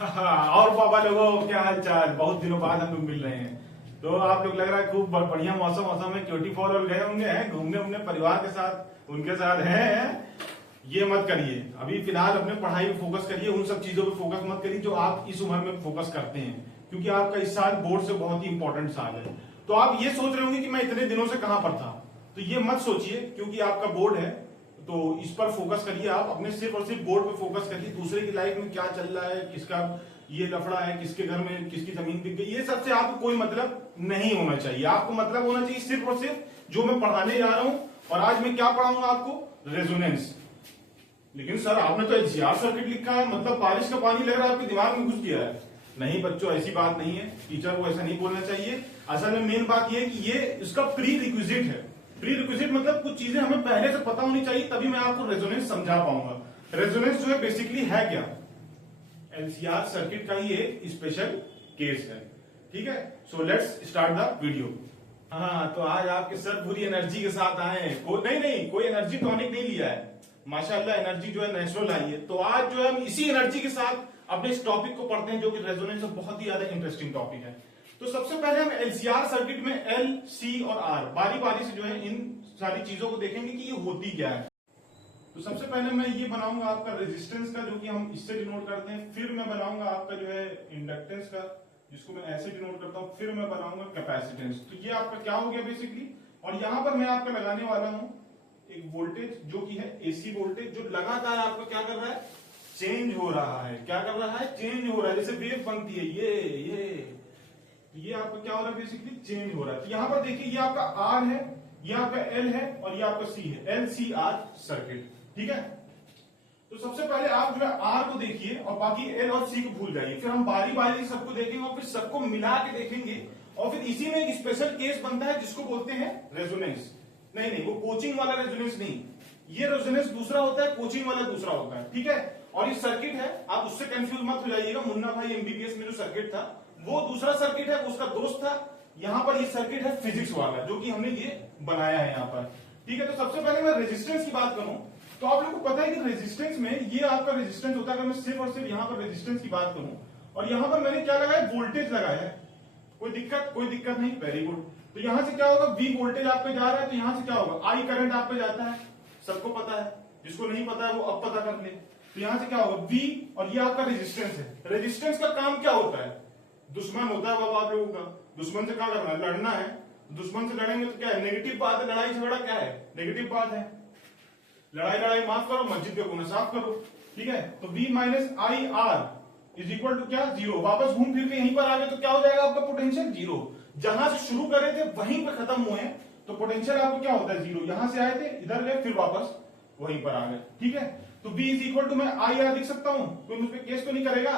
और पापा लोगों क्या हाल चाल, बहुत दिनों बाद हम लोग मिल रहे हैं। तो आप लोग लग रहा है खूब बढ़िया मौसम में क्यूटी फॉल और गए होंगे हैं घूमने उमने परिवार के साथ, उनके साथ हैं। ये मत करिए, अभी फिलहाल अपने पढ़ाई पे फोकस करिए, उन सब चीजों पे फोकस मत करिए जो आप इस उम्र में फोकस करते हैं, क्योंकि आपका इस साल बोर्ड से बहुत ही इंपॉर्टेंट साल है। तो आप ये सोच रहे होंगे कि मैं इतने दिनों से कहां पर था, तो ये मत सोचिए, क्योंकि आपका बोर्ड है तो इस पर फोकस करिए। आप अपने सिर्फ और सिर्फ बोर्ड पे फोकस करिए। दूसरे की लाइफ में क्या चल रहा है, किसका ये लफड़ा है, किसके घर में किसकी जमीन बिक गई, ये सबसे आपको कोई मतलब नहीं होना चाहिए। आपको मतलब होना चाहिए सिर्फ और सिर्फ जो मैं पढ़ाने जा रहा हूं। और आज मैं क्या पढ़ाऊंगा आपको, रेजोनेंस। लेकिन सर आपने तो एलसीआर सर्किट लिखा है, मतलब बारिश का पानी लग रहा है आपके दिमाग में घुस गया है। नहीं बच्चों, ऐसी बात नहीं है, टीचर को ऐसा नहीं बोलना चाहिए। असल में मेन बात यह है कि ये इसका प्री रिक्विजिट है। प्री रिक्विजिट मतलब कुछ चीजें हमें पहले से पता होनी चाहिए, तभी मैं आपको रेजोनेंस समझा पाऊंगा। रेजोनेंस जो है बेसिकली है क्या, एलसीआर सर्किट का ही एक स्पेशल केस है। ठीक है, so let's start the video. हाँ, तो आज आपके सर पूरी एनर्जी के साथ आए हैं। नहीं, कोई एनर्जी टॉनिक नहीं लिया है, माशाल्लाह एनर्जी जो है नेचुरल आई है। तो आज जो है हम इसी एनर्जी के साथ अपने इस टॉपिक को पढ़ते हैं, जो कि रेजोनेंस बहुत ही ज्यादा इंटरेस्टिंग टॉपिक है। तो सबसे पहले हम एलसीआर सर्किट में एल, सी और आर बारी बारी से जो है इन सारी चीजों को देखेंगे कि ये होती क्या है। तो सबसे पहले मैं ये बनाऊंगा आपका रेजिस्टेंस का, जो कि हम इससे डिनोट करते हैं। फिर मैं बनाऊंगा आपका जो है इंडक्टेंस का, जिसको मैं ऐसे डिनोट करता हूं। फिर मैं बनाऊंगा कैपेसिटेंस। तो ये आपका क्या हो गया बेसिकली। और यहां पर मैं आपका लगाने वाला हूं एक वोल्टेज, जो कि है एसी वोल्टेज, जो लगातार आपका क्या कर रहा है, चेंज हो रहा है। क्या कर रहा है, चेंज हो रहा है, जैसे वेव बनती है ये आपका क्या हो रहा है, बेसिकली चेंज हो रहा है। तो यहां पर देखिए, ये आपका आर है, ये आपका एल है और ये आपका सी है, एल सी आर सर्किट। ठीक है, तो सबसे पहले आप जो है आर को देखिए और बाकी एल और सी को भूल जाइए। फिर हम बारी बारी सबको देखेंगे और फिर सबको मिला के देखेंगे। और फिर इसी में एक स्पेशल केस बनता है जिसको बोलते हैं रेजोनेंस। नहीं, वो कोचिंग वाला रेजोनेंस नहीं, ये रेजोनेंस दूसरा होता है, कोचिंग वाला दूसरा होता है। ठीक है, और ये सर्किट है, आप उससे कंफ्यूज मत हो जाइएगा। मुन्ना भाई एमबीबीएस में जो सर्किट था वो दूसरा सर्किट है, उसका दोस्त था। यहां पर ये सर्किट है फिजिक्स वाला, जो कि हमने ये बनाया है यहां पर। ठीक है, तो सबसे पहले मैं रेजिस्टेंस की बात करूं तो आप लोगों को पता है कि रेजिस्टेंस में ये आपका रेजिस्टेंस होता है। अगर मैं सिर्फ और सिर्फ यहां पर रेजिस्टेंस की बात करूं और यहां पर मैंने क्या लगाया, वोल्टेज लगाया है, कोई दिक्कत नहीं, वेरी गुड। तो यहां से क्या होगा, वी वोल्टेज आप पे जा रहा है, तो यहां से क्या होगा, आई करंट आप पे जाता है, सबको पता है। जिसको नहीं पता है वो अब पता कर ले। तो यहां से क्या होगा, वी, और ये आपका रेजिस्टेंस है। रेजिस्टेंस का काम क्या होता है, दुश्मन होता है बाबा आप लोगों का। दुश्मन से क्या करना है, लड़ना है। दुश्मन से लड़ेंगे तो क्या है, नेगेटिव बात है। लड़ाई झगड़ा क्या है, नेगेटिव बात है। लड़ाई माफ करो, मस्जिद का गुना साफ करो। ठीक है, तो V minus I R is equal to क्या, जीरो। वापस घूम फिर के यहीं पर आ गए तो क्या हो जाएगा आपका पोटेंशियल, जीरो। जहां से शुरू करे थे वहीं पे खत्म हुए हैं, तो पोटेंशियल आपको क्या होता है, जीरो। यहां से आए थे, इधर गए, फिर वापस वहीं पर आ गए। ठीक है, तो V इज इक्वल टू, मैं आई आर लिख सकता हूं, कोई मुझ पर केस तो नहीं करेगा,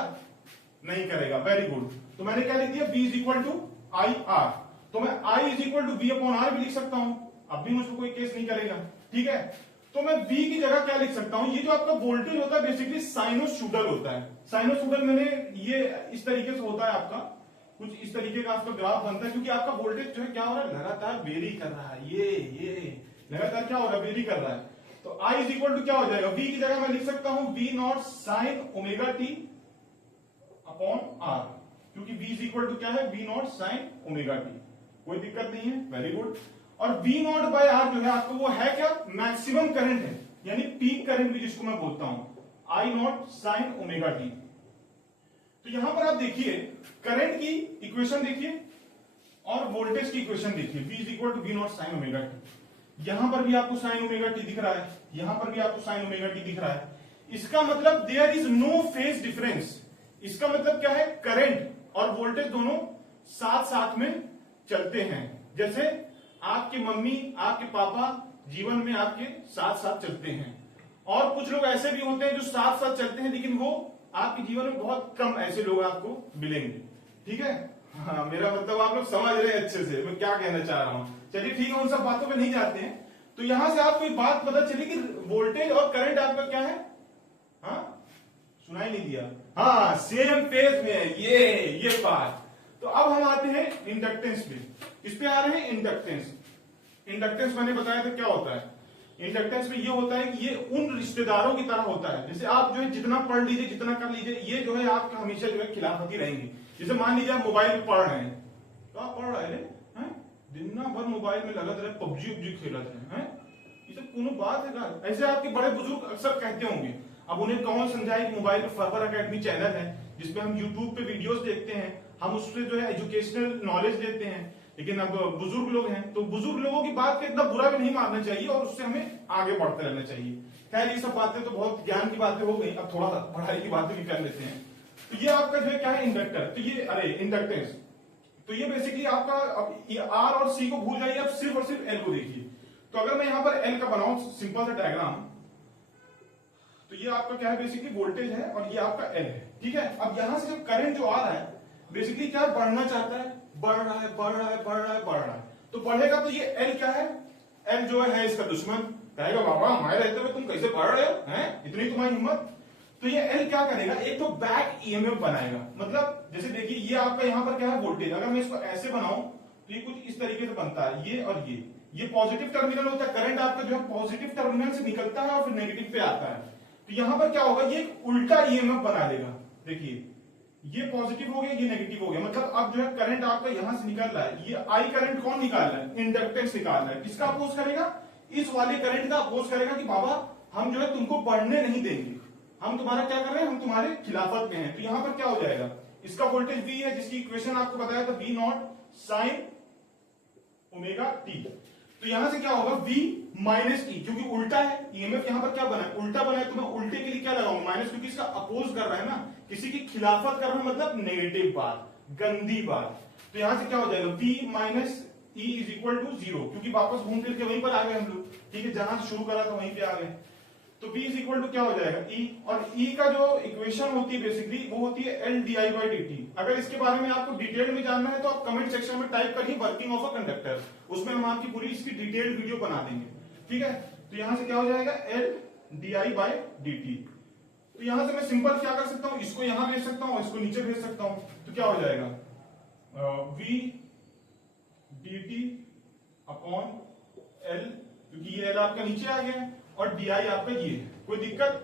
नहीं करेगा, वेरी गुड। तो मैंने क्या लिख दिया, V is equal to I R. तो मैं I is equal to V upon R भी लिख सकता हूं, अब भी मुझको कोई केस नहीं करेगा। ठीक है, तो मैं V की जगह क्या लिख सकता हूं, ये जो आपका वोल्टेज होता है बेसिकली साइनोसुडल होता है। साइनोसुडल मैंने ये इस तरीके से होता है आपका, कुछ इस तरीके का आपका ग्राफ बनता है, क्योंकि आपका वोल्टेज जो है क्या हो रहा है, लगातार वेरी कर रहा है। ये लगातार क्या हो रहा है, वेरी कर रहा है। तो I इज इक्वल टू क्या हो जाएगा, V की जगह मैं लिख सकता हूं V not sine omega t upon R, क्योंकि V इज इक्वल टू क्या है, V not sine omega t. कोई दिक्कत नहीं है, वेरी गुड। और V नॉट बाय आर जो है आपको वो है क्या, मैक्सिमम करंट है, यानी पीक करंट भी जिसको मैं बोलता हूं, I not sine omega t. तो यहां पर आप देखिए, करंट की इक्वेशन देखिए और वोल्टेज की इक्वेशन देखिए, V is equal to V not sine omega t. यहां पर भी आपको साइन ओमेगा टी दिख रहा है, यहां पर भी आपको साइन ओमेगा टी दिख रहा है। इसका मतलब there is no phase difference. इसका मतलब क्या है, करंट और वोल्टेज दोनों साथ साथ में चलते हैं। जैसे आपकी मम्मी आपके पापा जीवन में आपके साथ साथ चलते हैं, और कुछ लोग ऐसे भी होते हैं जो साथ साथ चलते हैं, लेकिन वो आपके जीवन में बहुत कम ऐसे लोग आपको मिलेंगे। ठीक है, हाँ, मेरा मतलब आप लोग समझ रहे हैं अच्छे से मैं क्या कहना चाह रहा हूं। चलिए ठीक है, उन सब बातों पे नहीं जाते हैं। तो यहां से आपको एक बात पता चली कि वोल्टेज और करंट आपका क्या है, हाँ सुनाई नहीं दिया, हाँ सेम फेज में है, ये बात। तो अब हम आते हैं इंडक्टेंस पे। किस पे आ रहे हैं, इंडक्टेंस। इंडक्टेंस मैंने बताया था क्या होता है, इंडक्टेंस में ये होता है कि ये उन रिश्तेदारों की तरह होता है, जैसे आप जो है जितना पढ़ लीजिए, जितना कर लीजिए, ये जो है आपका हमेशा जो है खिलाफत ही रहेंगी। जैसे मान लीजिए आप मोबाइल पे पढ़ रहे हैं, तो आप पढ़ रहे हैं दिन भर मोबाइल में लगत रहे, पबजी उबजी खेलते हैं, ये सब कोनो बात है का? ऐसे आपके बड़े बुजुर्ग अक्सर कहते होंगे। अब उन्हें कौन समझाए कि मोबाइल पे फरवर एकेडमी चैनल है जिसपे हम यूट्यूब पे वीडियोस देखते हैं, हम उससे जो है एजुकेशनल नॉलेज देते हैं। लेकिन अब बुजुर्ग लोग हैं तो बुजुर्ग लोगों की बात का इतना बुरा भी नहीं मानना चाहिए और उससे हमें आगे बढ़ते रहना चाहिए। खैर ये सब बातें तो बहुत ज्ञान की बातें हो गई, अब थोड़ा पढ़ाई की बातें भी कर लेते हैं। तो ये आपका जो है क्या है, इंडक्टर। तो ये इंडक्टेंस, तो ये बेसिकली आपका, अब ये आर और सी को भूल जाइए, अब सिर्फ और सिर्फ एल को देखिए। तो अगर मैं यहां पर एल का बनाऊं सिंपल सा डायग्राम, तो ये आपका क्या है, बेसिकली वोल्टेज है और ये आपका एल है, ठीक है। अब यहां से जब करंट जो आ रहा है बेसिकली क्या बढ़ना चाहता है, बढ़ रहा है, बढ़ रहा है, बढ़ रहा है, बढ़ रहा है, तो बढ़ेगा। तो ये एल क्या है, एल जो है इसका दुश्मन, कहेगा बाबा हमारे रहते हुए तुम कैसे बढ़ रहे हो, हैं इतनी तुम्हारी हिम्मत। तो ये एल क्या करेगा, एक तो बैक ईएमएफ बनाएगा। मतलब जैसे देखिए ये आपका यहां पर क्या है वोल्टेज, अगर मैं इसको ऐसे बनाऊं तो ये कुछ इस तरीके से बनता है, ये और ये पॉजिटिव टर्मिनल होता है, करंट आपका जो है पॉजिटिव टर्मिनल से निकलता है और फिर नेगेटिव पे आता है। तो यहां पर क्या होगा, ये एक उल्टा ईएमएफ बना देगा। देखिए ये पॉजिटिव हो गया, ये नेगेटिव हो गया, मतलब अब जो है करंट आपका यहां से निकल रहा है, ये आई करंट कौन निकाल रहा है, इंडक्टेंस निकाल रहा है। किसका अपोज करेगा, इस वाले करंट का अपोज करेगा कि बाबा हम जो है तुमको बढ़ने नहीं देंगे, हम तुम्हारा क्या कर रहे हैं, हम तुम्हारे खिलाफत में हैं। तो यहां पर क्या हो जाएगा, इसका वोल्टेज V है जिसकी इक्वेशन आपको बताया था, V not sine omega t. तो यहां से क्या होगा, V माइनस टी, क्योंकि उल्टा है ईएमएफ, यहां पर क्या बना है, उल्टा बना है, तो मैं उल्टे के लिए क्या लगाऊंगा माइनस, क्योंकि इसका अपोज कर रहा है ना, किसी की खिलाफत कर रहा है, मतलब नेगेटिव बात, गंदी बात। तो यहां से क्या हो जाएगा, V minus E is equal to 0, क्योंकि वापस घूम फिर के वहीं पर आ गए हम लोग, ठीक है, जहां से शुरू करा था वहीं पे आ गए। तो V इज इक्वल टू क्या हो जाएगा, E, और E का जो इक्वेशन होती है बेसिकली वो होती है L di by dt। अगर इसके बारे में आपको डिटेल में जानना है तो आप कमेंट सेक्शन में टाइप करिए वर्किंग ऑफ अ कंडक्टर, उसमें हम आपकी पूरी इसकी डिटेल्ड वीडियो बना देंगे, ठीक है। तो यहां से क्या हो जाएगा, L di by dt। तो यहां से मैं सिंपल क्या कर सकता हूं, इसको यहां भेज सकता हूं, इसको नीचे भेज सकता हूं, तो क्या हो जाएगा, V dt अपॉन L, क्योंकि ये L आपका नीचे आ गया है और डी आई आपका ये है। कोई दिक्कत,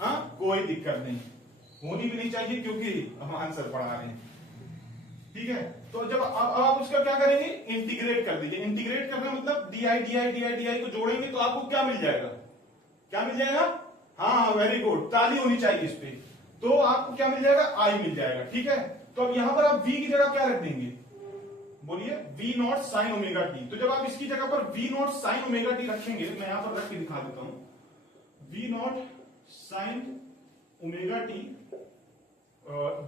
हाँ कोई दिक्कत नहीं, होनी भी नहीं चाहिए क्योंकि हम आंसर पढ़ा रहे हैं, ठीक है। तो जब अब आप उसका क्या करेंगे, इंटीग्रेट कर दीजिए। इंटीग्रेट करना मतलब D I D I D I D I को जोड़ेंगे तो आपको क्या मिल जाएगा, क्या मिल जाएगा, हाँ वेरी गुड, ताली होनी चाहिए इस पे। तो आपको क्या मिल जाएगा, आई मिल जाएगा, ठीक है। तो अब यहां पर आप V की जगह क्या रख देंगे, बोलिए, V not sine omega t. तो जब आप इसकी जगह पर V not sine omega T रखेंगे, मैं यहां पर रख के दिखा देता हूं, V not sine omega T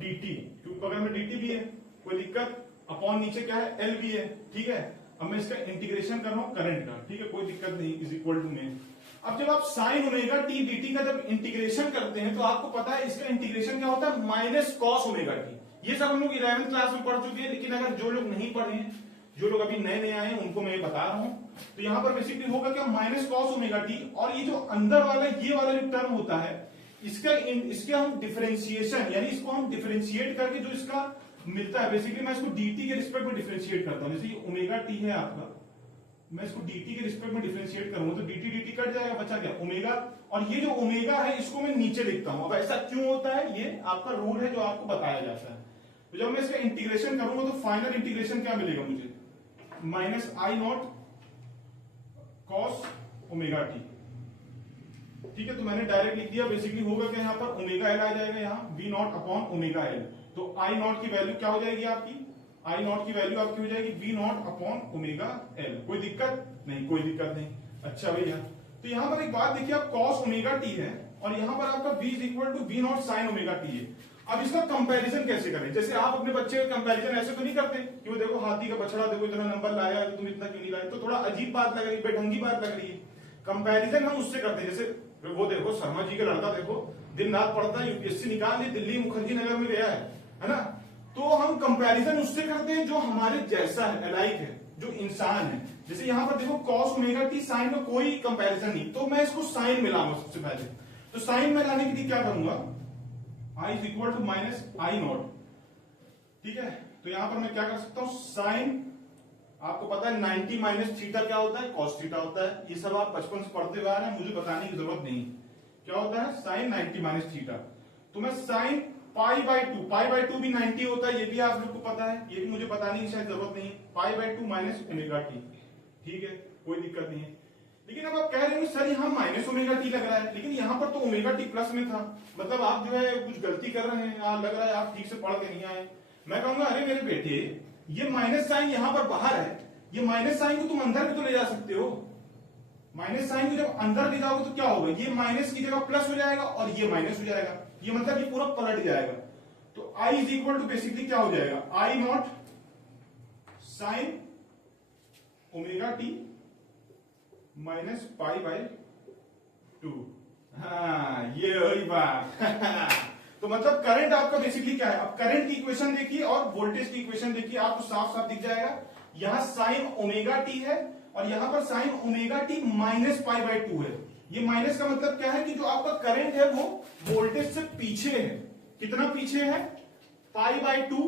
dt, क्योंकि बगल में dt भी है, कोई दिक्कत, अपॉन नीचे क्या है, L भी है, ठीक है। अब मैं इसका इंटीग्रेशन कर रहा हूं करंट का, ठीक है, कोई दिक्कत नहीं, इज इक्वल टू में। अब जब आप साइन ओमेगा टी dt का जब इंटीग्रेशन करते हैं तो आपको पता है इसका इंटीग्रेशन क्या होता है, माइनस कॉस ओमेगा टी। ये सब हम लोग 11th क्लास में पढ़ चुके हैं, लेकिन अगर जो लोग नहीं पढ़े हैं, जो लोग अभी नए नए आए हैं, उनको मैं बता रहा हूं। तो यहां पर बेसिकली होगा क्या, माइनस कॉस ओमेगा टी, और ये जो अंदर वाला ये वाला जो टर्म होता है इसके हम डिफरेंशिएशन, यानी इसको हम डिफरेंशिएट करके जो इसका मिलता है, बेसिकली मैं इसको dt के रिस्पेक्ट में डिफरेंशिएट करता हूं। जैसे ये ओमेगा टी है आपका, मैं इसको dt के रिस्पेक्ट में डिफरेंशिएट करूंगा तो dt dt कट जाएगा, बचा गया ओमेगा, और ये जो ओमेगा है इसको मैं नीचे लिखता हूं। अब ऐसा क्यों होता है, ये आपका रूल है जो आपको बताया जाता है। तो जब मैं इसका इंटीग्रेशन करूंगा तो फाइनल इंटीग्रेशन क्या मिलेगा मुझे, minus I not cos omega T, ठीक है। तो मैंने डायरेक्ट लिख दिया, बेसिकली होगा क्या, यहाँ पर ओमेगा एल आ जाएगा, यहाँ V not upon omega L. तो आई नॉट की वैल्यू क्या हो जाएगी आपकी, आई नॉट की वैल्यू आपकी हो जाएगी V not upon omega L. कोई दिक्कत नहीं, कोई दिक्कत नहीं, अच्छा भैया। तो यहाँ पर एक बात देखिए, आप कॉस ओमेगा टी है और यहाँ पर आपका v is equal to V not sine omega t है। अब इसका कंपैरिजन कैसे करें, जैसे आप अपने बच्चे का कंपैरिजन ऐसे तो नहीं करते कि वो देखो हाथी का बछड़ा, देखो इतना नंबर लाया तो तुम इतना क्यों नहीं लाए, तो थोड़ा अजीब बात लग रही है, बेढंगी बात लग रही है। कंपैरिजन हम उससे करते हैं, जैसे वो देखो शर्मा जी का लड़का देखो दिन रात पढ़ता है, यूपीएससी निकाल ली, दिल्ली मुखर्जी नगर में गया है ना। तो हम कंपैरिजन उससे करते हैं जो हमारे जैसा है, अलाइक है, जो इंसान है। जैसे यहाँ पर देखो कॉस ओमेगा टी, साइन में कोई कंपैरिजन नहीं, तो मैं इसको साइन मिलाऊंगा सबसे पहले। तो साइन में लाने के लिए क्या करूंगा, I is equal to minus I naught, ठीक है। तो यहां पर मैं क्या कर सकता हूं, साइन आपको पता है 90 माइनस थीटा क्या होता है, कॉस थीटा होता है। ये सब आप बचपन से पढ़ते हुए आ रहे हैं, मुझे बताने की जरूरत नहीं। क्या होता है साइन 90 माइनस थीटा। तो मैं साइन पाई बाई टू भी 90 होता है, ये भी आप लोग को पता है, ये भी मुझे बताने की शायद जरूरत नहीं है। पाई by to minus omega T, ठीक है, कोई दिक्कत नहीं है। लेकिन अब आप कह रहे हो सर यहाँ माइनस ओमेगा टी लग रहा है, लेकिन यहाँ पर तो ओमेगा टी प्लस में था, मतलब आप जो है कुछ गलती कर रहे हैं, लग रहा है आप ठीक से पढ़ के नहीं आए। मैं कहूंगा अरे मेरे बेटे, ये माइनस साइन यहाँ पर बाहर है, ये माइनस साइन को तुम अंदर भी तो ले जा सकते हो। माइनस साइन को जब अंदर ले जाओगे तो क्या होगा, ये माइनस की जगह प्लस हो जाएगा और ये माइनस हो जाएगा, ये मतलब ये पूरा पलट जाएगा। तो I is equal to basically क्या हो जाएगा, I naught sine omega t minus pi by two. हाँ ये वही बात तो मतलब करंट आपका बेसिकली क्या है, अब करंट की इक्वेशन देखिए और वोल्टेज की इक्वेशन देखिए, आपको साफ साफ दिख जाएगा। यहां साइन ओमेगा टी है और यहां पर sign omega t minus pi by to है। ये माइनस का मतलब क्या है कि जो आपका करंट है वो वोल्टेज से पीछे है। कितना पीछे है, पाई बाई टू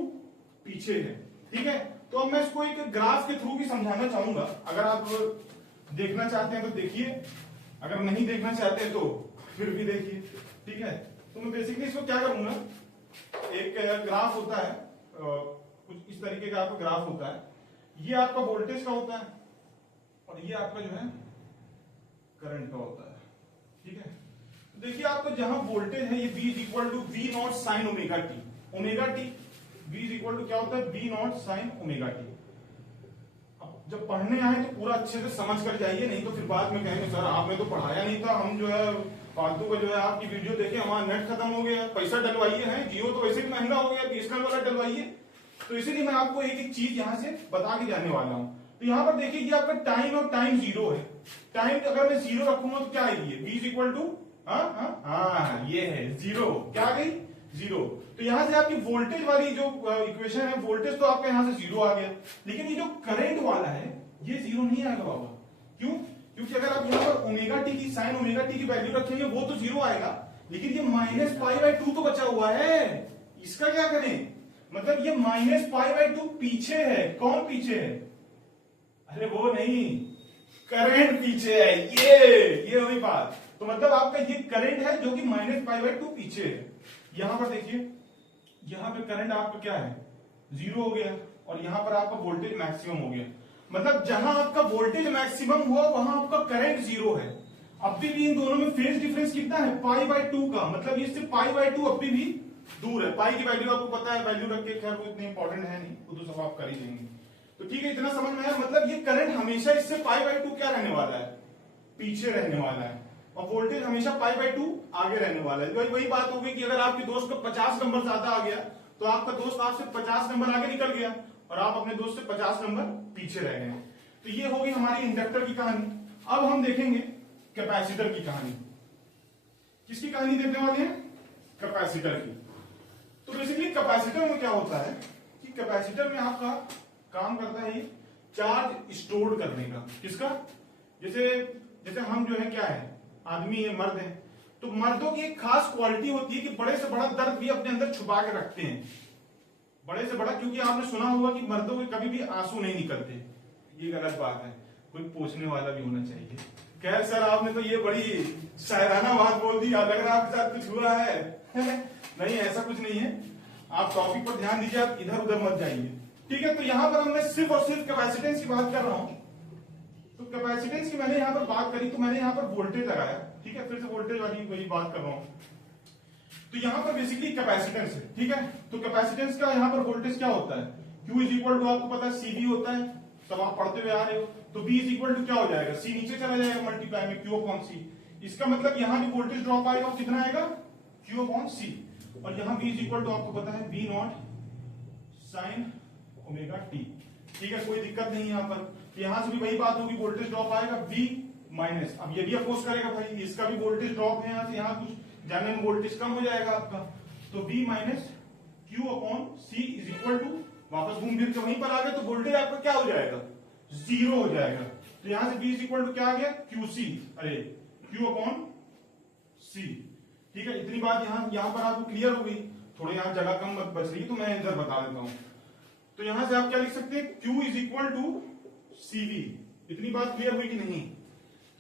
पीछे है, ठीक है। तो अब मैं इसको एक ग्राफ के थ्रू भी समझाना चाहूंगा, अगर आप देखना चाहते हैं तो देखिए, अगर नहीं देखना चाहते तो फिर भी देखिए, ठीक है। तो मैं बेसिकली इसको क्या करूंगा, एक ग्राफ होता है कुछ इस तरीके का आपका ग्राफ होता है, ये आपका वोल्टेज का होता है और ये आपका जो है करंट का होता है, ठीक है। तो देखिए आपका जहां वोल्टेज है ये V is equal to V not sine omega t, omega t V is equal to क्या होता है, V not sine omega t. अब जब पढ़ने आए तो पूरा अच्छे से समझ कर जाइए, नहीं तो फिर बाद में कहेंगे सर आपने तो पढ़ाया नहीं था, हम जो है फालतू का जो है आपकी वीडियो देखे, हमारा नेट खत्म हो गया, पैसा डलवाइए है, जियो तो वैसे भी महंगा हो गया, बीएसएनएल वाला डलवाइए। तो इसीलिए मैं आपको एक एक चीज यहाँ से बता के जाने वाला हूँ। तो यहाँ पर देखिए ये आपका टाइम और टाइम जीरो है, टाइम अगर मैं जीरो रखूंगा तो क्या आएगी, V इज इक्वल टू ये है जीरो, क्या आ गई जीरो। तो यहां से आपकी वोल्टेज वाली जो इक्वेशन है, वोल्टेज तो आपका यहां से जीरो आ गया, लेकिन ये जो करंट वाला है ये जीरो नहीं आएगा बाबा। क्यों, क्योंकि अगर आप यहाँ पर ओमेगा टी की साइन ओमेगा टी की वैल्यू रखेंगे वो तो जीरो आएगा, लेकिन ये माइनस पाई बाई टू तो बचा हुआ है, इसका क्या करें, मतलब ये माइनस पाई बाई टू पीछे है। कौन पीछे है, अरे वो नहीं, करंट पीछे है, ये वही बात। तो मतलब आपका ये करंट है जो कि माइनस पाई बाई टू पीछे है। यहां पर देखिए, यहां पे करंट आपका क्या है, जीरो हो गया और यहां पर आपका वोल्टेज मैक्सिमम हो गया। मतलब जहां आपका वोल्टेज मैक्सिमम हुआ वहां आपका करंट जीरो है। अब भी इन दोनों में फेज डिफरेंस कितना है, पाई बाई टू का, मतलब इससे पाई बाई टू अब भी दूर है। पाई की वैल्यू आपको पता है, वैल्यू रख के खैर वो इतनी इंपॉर्टेंट है नहीं, वो तो सब आप कर ही देंगे। तो ठीक है, इतना समझ में आया। मतलब ये करंट हमेशा इससे पाई बाई टू क्या रहने वाला है, पीछे रहने वाला है, और वोल्टेज हमेशा पाई बाई टू आगे रहने वाला है। वही बात होगी कि अगर आपके दोस्त का 50 नंबर ज्यादा आ गया तो आपका दोस्त आपसे 50 नंबर आगे निकल गया और आप अपने दोस्त से 50 नंबर पीछे रह गए। तो ये होगी हमारी इंडक्टर की कहानी। अब हम देखेंगे कैपेसिटर की कहानी। किसकी कहानी देखने वाले हैं, कैपेसिटर की। तो बेसिकली कैपेसिटर में क्या होता है कि कैपेसिटर में आपका काम करता है ये चार्ज स्टोर करने का। किसका, जैसे हम जो है क्या है, आदमी है, मर्द है, तो मर्दों की एक खास क्वालिटी होती है कि बड़े से बड़ा दर्द भी अपने अंदर छुपा के रखते हैं, बड़े से बड़ा। क्योंकि आपने सुना होगा कि मर्दों के कभी भी आंसू नहीं निकलते, ये गलत बात है, कोई पूछने वाला भी होना चाहिए। खैर सर आपने तो ये बड़ी शायराना बात बोल दी, लग रहा है आपके साथ कुछ हुआ है नहीं, ऐसा कुछ नहीं है, आप टॉपिक पर ध्यान दीजिए, आप इधर उधर मत जाइए, ठीक है। तो यहां पर हमने सिर्फ और सिर्फ कैपेसिटेंस की बात कर रहा हूं। तो कैपेसिटेंस की मैंने यहां पर बात करी तो मैंने यहां पर वोल्टेज लगाया, ठीक है, फिर से वोल्टेज वाली वही बात कर रहा हूं। तो यहां पर बेसिकली कैपेसिटेंस है, ठीक है। तो कैपेसिटेंस का यहां पर वोल्टेज क्या होता है, Q इज इक्वल टू आपको पता है CV होता है, सब आप पढ़ते हुए आ रहे हो। तो V इज इक्वल टू क्या हो जाएगा, C नीचे चला जाएगा मल्टीप्लाई में Q अपॉन C। इसका मतलब यहां जो वोल्टेज ड्रॉप आएगा वो कितना आएगा, Q अपॉन C। और यहां V इज इक्वल टू आपको पता है V not sine omega T, ठीक है, कोई दिक्कत नहीं है यहाँ पर। यहां से भी वही बात होगी, वोल्टेज ड्रॉप आएगा V माइनस, अब ये भी अपोज करेगा भाई, इसका भी वोल्टेज ड्रॉप है, यहां से यहां कुछ जाने में वोल्टेज कम हो जाएगा आपका। तो V minus Q upon C is equal to, वापस घूम फिर के वहीं पर आ गए तो वोल्टेज आपका क्या हो जाएगा, जीरो हो जाएगा। तो यहां से V इज इक्वल टू क्या आ गया, QC, अरे Q अपॉन C, ठीक है। इतनी बात यहां पर आपको क्लियर हो गई। थोड़ी यहां जगह कम बच रही तो मैं इधर बता देता हूं। तो यहां से आप क्या लिख सकते हैं, Q is equal to CV। इतनी बात क्लियर हुई कि नहीं?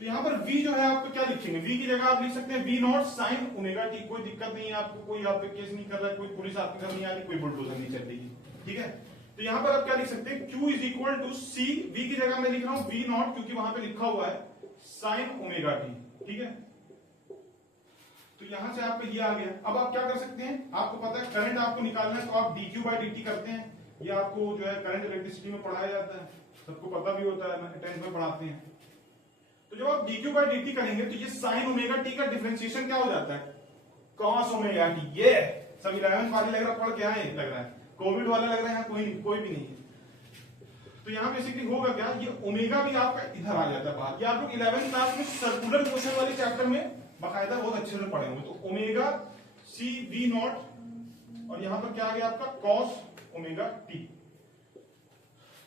तो यहाँ पर V जो है आपको क्या लिखेंगे, V की जगह आप लिख सकते हैं V not sine omega t. कोई दिक्कत नहीं है आपको, कोई आप पे केस नहीं कर रहा है, कोई पुलिस आपके घर नहीं आ रही, कोई बुलडोजर नहीं चल रही, ठीक है। तो यहाँ पर आप क्या लिख सकते हैं, Q is equal to C, V की जगह मैं लिख रहा हूं V नॉट, क्योंकि वहां पे लिखा हुआ है साइन ओमेगा टी, ठीक है। तो यहां से आपका ये आ गया। अब आप क्या कर सकते हैं, आपको पता है करंट आपको निकालना है, तो आप dq बाई dt करते हैं। ये आपको जो है करंट इलेक्ट्रिसिटी में पढ़ाया जाता है, सबको पता भी होता है, 10th में पढ़ाते हैं। तो जब आप dq बाई dt करेंगे तो ये साइन ओमेगा टी का डिफरेंशिएशन क्या हो जाता है, कॉस ओमेगा टी। ये सब 11th वाले लग रहा, पढ़ के आए लग रहा है, कोविड वाला लग रहा है, कोई भी नहीं है। तो यहाँ बेसिकली होगा क्या, ये ओमेगा भी आपका इधर आ जाता है बाहर। ये आप लोग 11th क्लास में सर्कुलर मोशन वाले चैप्टर में बाकायदा बहुत अच्छे से पढ़े होंगे। तो ओमेगा सी वी नॉट और यहां पर क्या आ गया आपका कॉस ओमेगा टी।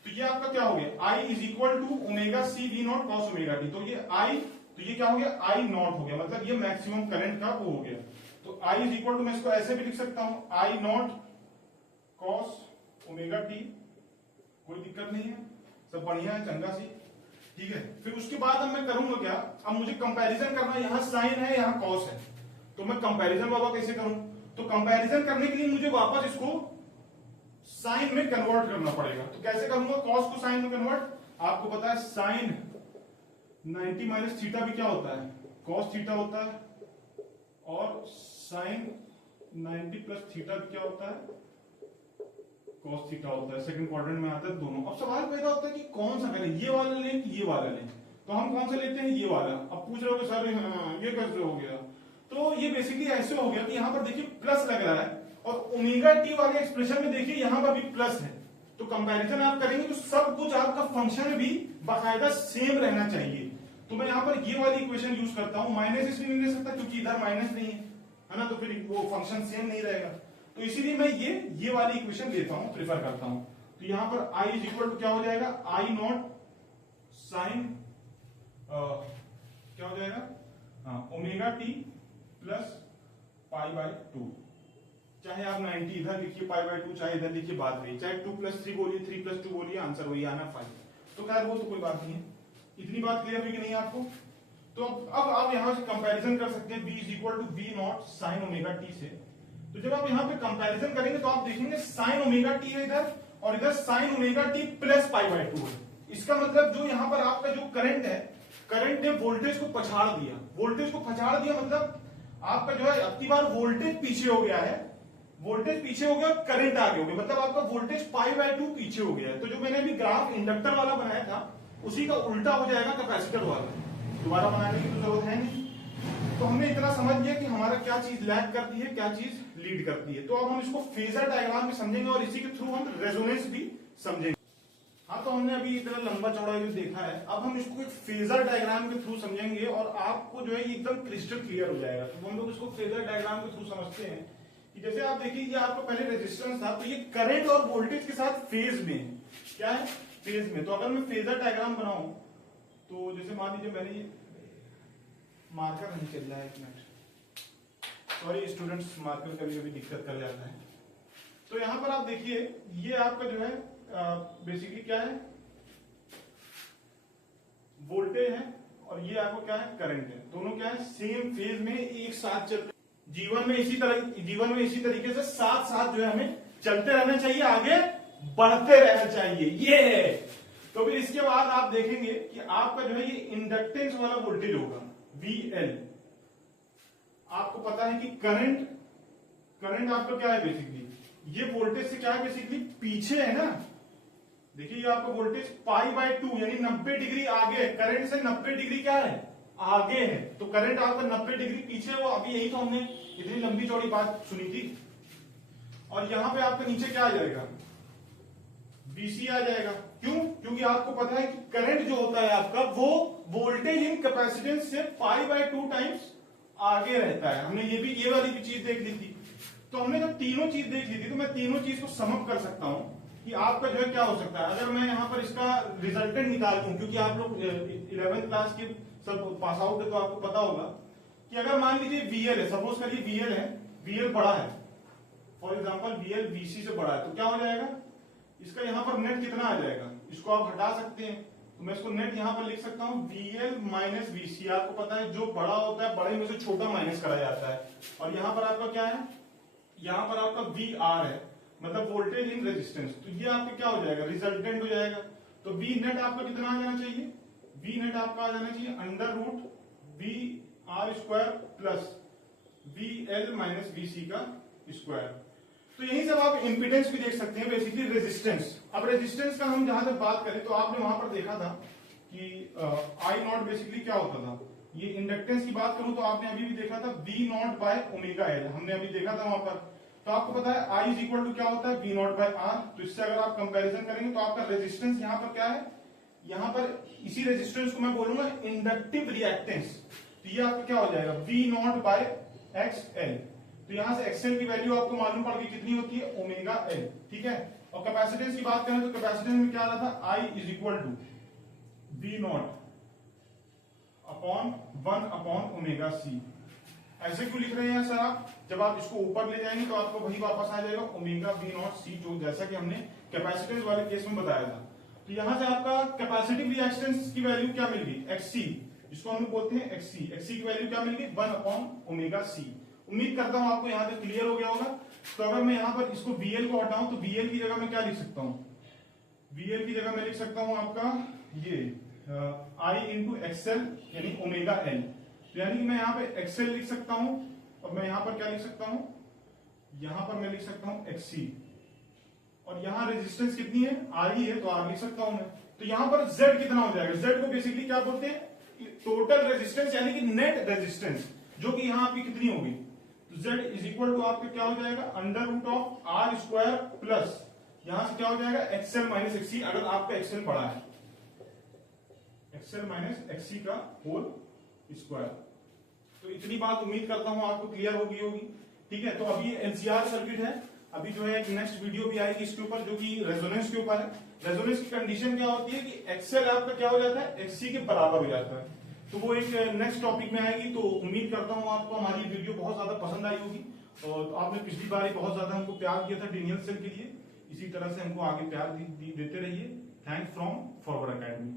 तो ये आपका क्या हो गया, I is equal to omega C V not cos omega t. तो ये I, तो ये क्या हो गया, I नॉट हो गया, मतलब ये मैक्सिमम करंट का वो हो गया। तो I इज इक्वल टू, मैं इसको ऐसे भी लिख सकता हूं, I not cos omega t. कोई दिक्कत नहीं है, सब बढ़िया है, चंगा सी, ठीक है। फिर उसके बाद अब मैं करूंगा क्या, अब मुझे कंपैरिजन करना है, यहां साइन है यहां कॉस है, तो मैं कंपैरिजन बाबा कैसे करूं। तो कंपैरिजन करने के लिए मुझे वापस इसको साइन में कन्वर्ट करना पड़ेगा। तो कैसे करूंगा, कॉस को साइन में कन्वर्ट, आपको पता है साइन 90 माइनस थीटा भी क्या होता है, कॉस थीटा होता है, और साइन 90 प्लस थीटा भी क्या होता है, कॉस थीटा होता है। सेकंड क्वाड्रेंट में आता है दोनों। अब सवाल पैदा होता है कि कौन सा करें, ये वाला लें कि ये वाला लें। तो हम कौन सा लेते हैं, ये वाला। अब पूछ रहे हो सर ये कैसे हो गया, तो ये बेसिकली ऐसे हो गया कि यहाँ पर देखिए प्लस लग रहा है, और ओमेगा टी वाले एक्सप्रेशन में देखिए यहाँ पर भी प्लस है। तो कंपैरिजन आप करेंगे तो सब कुछ आपका फंक्शन भी बाकायदा सेम रहना चाहिए। तो मैं यहाँ पर ये वाली इक्वेशन यूज करता हूँ, माइनस इसलिए नहीं ले सकता क्योंकि इधर माइनस नहीं है ना, तो फिर वो फंक्शन सेम नहीं रहेगा। तो इसीलिए मैं ये वाली इक्वेशन देता हूं, प्रेफर करता हूं। तो यहां पर I इज इक्वल टू क्या हो जाएगा, I नॉट साइन क्या हो जाएगा, omega T plus pi by 2। चाहे आप 90 इधर लिखिए, पाई बाय 2 चाहे इधर लिखिए, बात वही। चाहे 2 प्लस 3 बोलिए, 3 प्लस 2 बोलिए, आंसर वही आना 5। तो खैर वो तो कोई बात नहीं है। इतनी बात क्लियर हुई कि नहीं आपको। तो अब आप यहां से कंपैरिजन कर सकते हैं, B is equal to V not sine omega t से। तो जब आप यहाँ पे कंपैरिजन करेंगे तो आप देखेंगे साइन ओमेगा टी है इधर, और इधर sign omega T plus pi by 2 है। इसका मतलब जो यहाँ पर आपका जो करंट ने वोल्टेज को पछाड़ दिया। वोल्टेज को पछाड़ दिया मतलब आपका जो है अब की बार वोल्टेज पीछे हो गया है, वोल्टेज पीछे हो गया, करंट आगे हो गया, मतलब आपका वोल्टेज पाई बाय 2 पीछे हो गया है। तो जो मैंने अभी ग्राफ इंडक्टर वाला बनाया था उसी का उल्टा हो जाएगा कैपेसिटर वाला। दोबारा बनाने की तो जरूरत है नहीं। तो हमने इतना समझ लिया कि हमारा क्या चीज लैग करती है, क्या चीज लीड करती है। तो अब हम इसको फेजर डायग्राम में समझेंगे और इसी के थ्रू हम रेजोनेंस भी समझेंगे। हाँ, तो हमने अभी इतना लंबा चौड़ा भी देखा है, अब हम इसको एक फेजर डायग्राम के थ्रू समझेंगे और आपको जो है ये एकदम क्रिस्टल क्लियर हो जाएगा। तो हम लोग इसको फेजर डायग्राम के थ्रू समझते हैं कि जैसे आप देखिए ये आपको पहले रेजिस्टेंस था, तो ये करंट और वोल्टेज के साथ फेज में क्या है, फेज में। तो अगर मैं फेजर डायग्राम बनाऊं तो जैसे मान लीजिए मैंने मार्कर नहीं चल रहा है, एक मिनट, सॉरी स्टूडेंट्स, मार्कर कभी कभी दिक्कत कर जाता है। तो यहां पर आप देखिए ये आपका जो है बेसिकली क्या है, वोल्टेज है, और ये आपको क्या है, करंट है। दोनों क्या है, सेम फेज में एक साथ चलते। जीवन में इसी तरीके से साथ साथ जो है हमें चलते रहना चाहिए, आगे बढ़ते रहना चाहिए, ये है। तो फिर इसके बाद आप देखेंगे कि आपका जो है ये इंडक्टेंस वाला वोल्टेज होगा VL। आपको पता है कि करंट आपका क्या है, बेसिकली ये वोल्टेज से क्या है, बेसिकली पीछे है ना। देखिए ये आपका वोल्टेज पाई बाय 2 यानी 90 डिग्री आगे है, करंट से 90 डिग्री क्या है, आगे है। तो करंट आपका 90 डिग्री पीछे है, वो अभी यही तो हमने इतनी लंबी चौड़ी बात सुनी थी। और यहां पे आपके नीचे क्या आ जाएगा, BC आ जाएगा। क्यों, क्योंकि आपको पता है कि करंट जो होता है आपका वो वोल्टेज इन कैपेसिटेंस से पाई बाय 2 टाइम्स आगे रहता है। हमने ये वाली भी चीज देख ली थी। तो हमने जब तीनों चीज देख ली थी तो मैं तीनों चीज को समअप कर सकता हूं कि आपका जो है क्या हो सकता है। अगर मैं यहां पर इसका रिजल्टेंट निकाल दूं, क्योंकि आप लोग 11th क्लास के सब पास आउट है तो आपको पता होगा कि अगर मान लीजिए VL है, सपोज करिए VL है, VL बड़ा है, फॉर एग्जाम्पल VL VC से बड़ा है, तो क्या हो जाएगा, इसका यहां पर नेट कितना आ जाएगा, इसको आप हटा सकते हैं। तो मैं इसको नेट यहां पर लिख सकता हूं VL माइनस VC। आपको पता है जो बड़ा होता है बड़े में से छोटा माइनस करा जाता है। और यहां पर आपका क्या है, यहां पर आपका VR है, मतलब वोल्टेज इन रेजिस्टेंस। तो ये आपका क्या हो जाएगा, रिजल्टेंट हो जाएगा। तो V नेट आपका कितना आ जाना चाहिए, V नेट आपका आ जाना चाहिए under root VR square plus VL minus VC का स्क्वायर। तो यही सब आप इंपिडेंस भी देख सकते हैं, बेसिकली रेजिस्टेंस। अब रेजिस्टेंस का हम जहां तक बात करें तो आपने वहां पर देखा था कि आई नॉट बेसिकली क्या होता था। ये इंडक्टेंस की बात करूं तो आपने अभी भी देखा था V not by omega L, हमने अभी देखा था वहां पर। तो आपको पता है I इज इक्वल टू क्या होता है V नॉट बाय R। तो इससे अगर आप कंपेरिजन करेंगे तो आपका रेजिस्टेंस यहाँ पर क्या है, यहाँ पर इसी रेजिस्टेंस को मैं बोलूंगा इंडक्टिव रिएक्टेंस। तो ये आपका क्या हो जाएगा V नॉट बाय XL। तो यहां से XL की वैल्यू आपको मालूम पड़ गई कितनी होती है, ओमेगा L, ठीक है। और कैपेसिटेंस की बात करें तो कैपेसिटेंस में क्या आ रहा था, I is equal to V not upon 1 upon omega C। ऐसे क्यों लिख रहे हैं सर आप, जब आप इसको ऊपर ले जाएंगे तो आपको वही वापस आ जाएगा ओमेगा V नॉट C, जो जैसा कि हमने कैपेसिटेंस वाले केस में बताया था। तो यहां से आपका कैपेसिटिव रिएक्टेंस की वैल्यू क्या मिल गई, XC, जिसको हम बोलते हैं XC। XC की वैल्यू क्या मिल गई, 1 अपॉन ओमेगा C। उम्मीद करता हूं आपको यहां तक क्लियर हो गया होगा। तो अगर मैं यहां पर इसको VL को हटाऊं तो VL की जगह मैं क्या लिख सकता हूं, VL की जगह मैं लिख सकता हूं आपका ये I इंटू XL यानी ओमेगा L। तो यानी कि मैं यहां पे XL लिख सकता हूं और मैं यहां पर क्या लिख सकता हूं, यहां पर मैं लिख सकता हूं XC। और यहां रेजिस्टेंस कितनी है, R ही है, तो R लिख सकता हूं मैं। तो यहां पर Z कितना हो जाएगा, Z को बेसिकली क्या बोलते हैं, टोटल रेजिस्टेंस यानी कि नेट रेजिस्टेंस, जो कि यहां आपकी कितनी होगी। तो Z इज इक्वल टू आपका क्या हो जाएगा under root of R square plus यहां से क्या हो जाएगा XL माइनस XC, अगर आपका XL बड़ा है, XL माइनस XC का होल स्क्वायर। तो इतनी बात उम्मीद करता हूं आपको क्लियर होगी होगी, ठीक है। तो अभी NCR सर्किट है, अभी जो है एक नेक्स्ट वीडियो भी आएगी इसके ऊपर, जो कि रेजोनेंस के ऊपर है। रेजोनेंस की कंडीशन क्या होती है कि XL आपका क्या हो जाता है, XC के बराबर हो जाता है। तो वो एक नेक्स्ट टॉपिक में आएगी। तो उम्मीद करता हूं आपको हमारी वीडियो बहुत ज्यादा पसंद आई होगी, और आपने पिछली बार ही बहुत ज्यादा हमको प्यार दिया था डीनियल सेल के लिए, इसी तरह से हमको आगे प्यार देते रहिए। Thanks from forward academy.